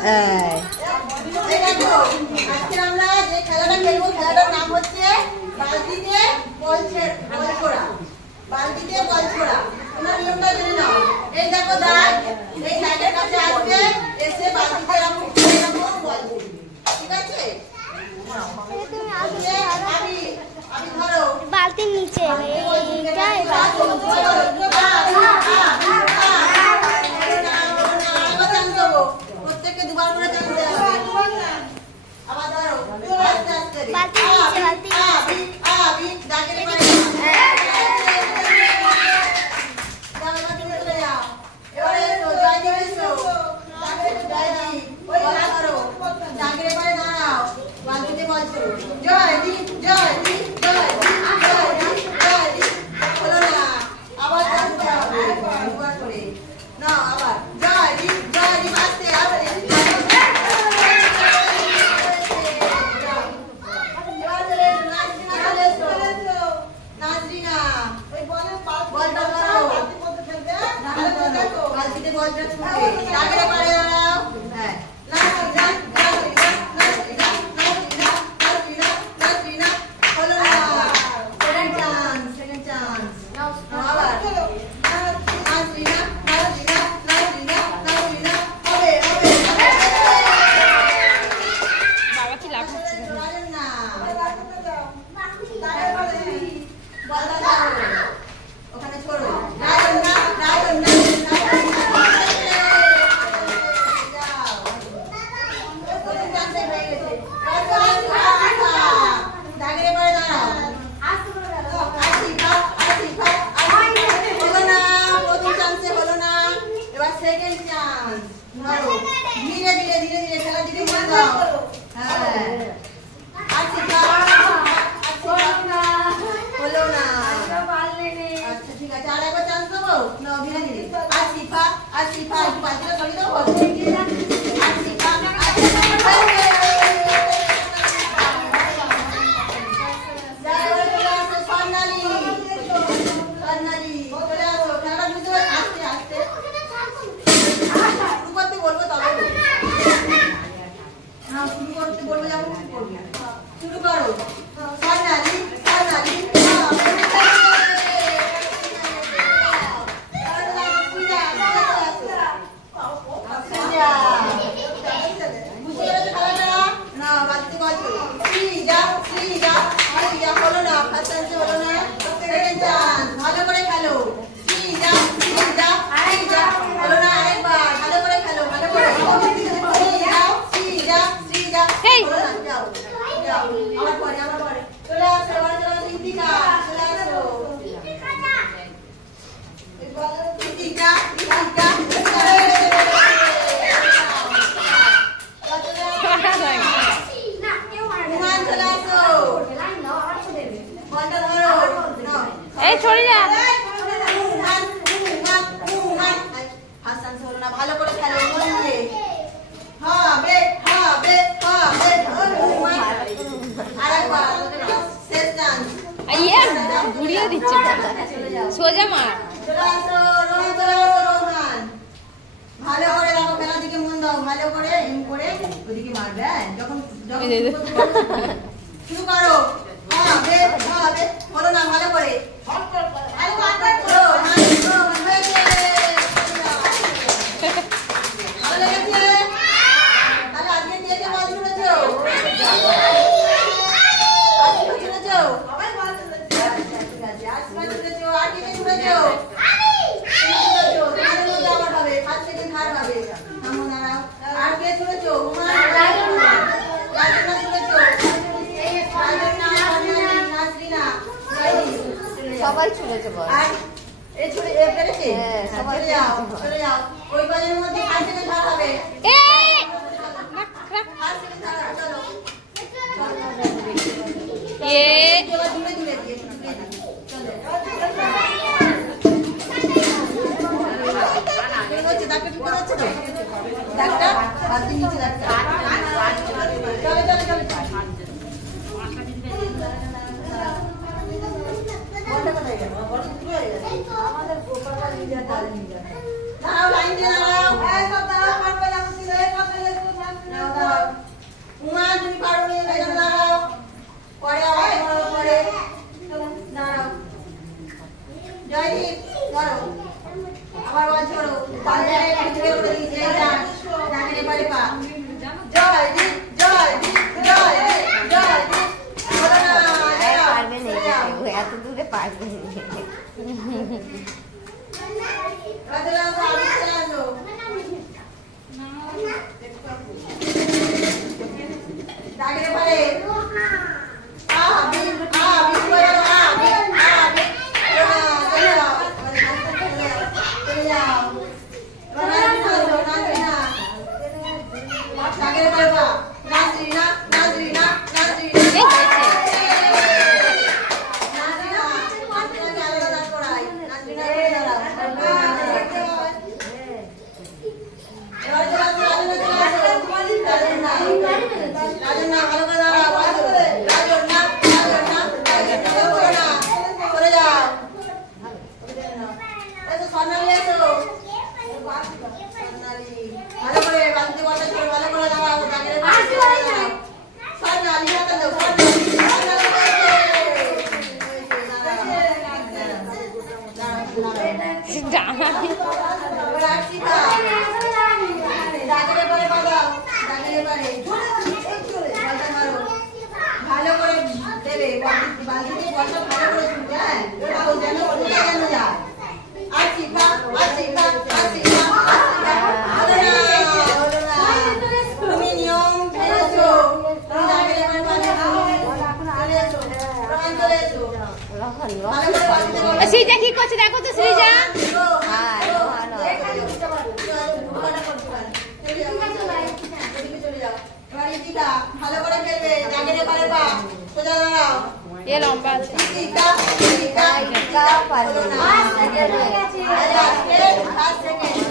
আজকে আমরা যে খেলাটা খেলবো খেলাটার নাম হচ্ছে বালতিতে বল ছোড়া। বালতিতে বল ছোড়া। তোমরা নিয়মটা জেনে নাও। এই দেখো দাগ, এই দাগের কাছে আসবে, এসে বালতিতে এরকম বল ছুড়বে। ঠিক আছে? আমি ধরো বালতির নিচে প্রত্যেককে দুবার করে চান্স দেওয়া হবে। আবার ধরো আস্তে আস্তে দাগের পায়ে এবারে জয়দীপ এসো। দাগের পায়ে দাঁড়াও, বালতিতে বল ছোড়ো। জয়দীপ জয়দীপ জয়দীপ জয়দীপ জয়দীপ। হলো না, আবার চান্স দেওয়া হবে দুবার করে। না আবার জয়দীপ জয়দীপ আস্তে আস্তে। ধীরে ধীরে ধীরে ধীরে খেলা দিকে মন দাও। হলো না, আচ্ছা ঠিক আছে, আর একবার চান্স দেবো। না ধীরে ধীরে আসিফা আসিফা একটু বাচ্চাটা সরিয়ে দেবো। আসিফা স্বর্ণালী স্বর্ণালী চলে আসো। খেলাটা বুঝতে পারছো? আস্তে আস্তে শুরু করতে বলবো তবে শুরু করতে বলবো, যেমন শুরু করো। স্বর্ণালী স্বর্ণালী বুঝতে পেরেছো খেলাটা? না বাড়িতে বল ছোড়ো। শ্রীজা শ্রীজা শ্রীজা। হলো না, ফার্স্ট চান্সে হলো না, সেকেন্ড চান্স। ভালো করে খেলো। শ্রীজা শ্রীজা শ্রীজা। হলো না, আরেকবার ভালো করে খেলো, ভালো করে। শ্রীজা শ্রীজা শ্রীজা। হলো না, যাও যাও, আবার পরে আবার পরে চলে আসো। এবার চলে আসো ইতিকা, চলে আসো ইতিকা ইতিকা। ভালো করে খেলো, হবে হবে হবে। আরেকবার শেষ চান্স। ঘুরিয়ে দিচ্ছে সোজা মার। চলে আসো রোহন, চলে আসো রোহন। ভালো করে দেখো, খেলার দিকে মন দাও। ভালো করে এম করে ওদিকে মারবে। যখন শুরু করো। হবে হবে। হলো না, ভালো করে ভালো লেগেছে? তাহলে আজকে কে কে বল ছুড়েছো? ছুড়েছো? ঠিক আছে, আজকে ছুড়েছো। আর কে কে ছুড়েছো? তোমাদের মধ্যে আবার হবে, ফার্স্ট সেকেন্ড থার্ড হবে। থামো দাঁড়াও। আর কে ছুড়েছো? সবাই ছুড়েছে বল। আর এই ছুড়ে পেরেছে? সবাই যাও, চলে যাও। ওই বাজের মধ্যে ফার্স্ট সেকেন্ড থার্ড হবে। ফার্স্ট সেকেন্ড থার্ড চলো। এবার দূরে দূরে দিয়ে চলো। হচ্ছে দাগটা ঠিক যাচ্ছে তো? দাগটা বালতির নিচে দাগটা। চলো চলো চলো। আমাদের গোপালটা নিজে দাঁড়িয়ে দাঁড়াও, লাইন দিয়ে দাঁড়াও। পারবে। শ্রীজা কি করছে দেখো তো শ্রীজা। ভালো করে খেলবে, জাগিরে পারে পা সোজা দাঁড়াও। এ লম্বা আছে। First second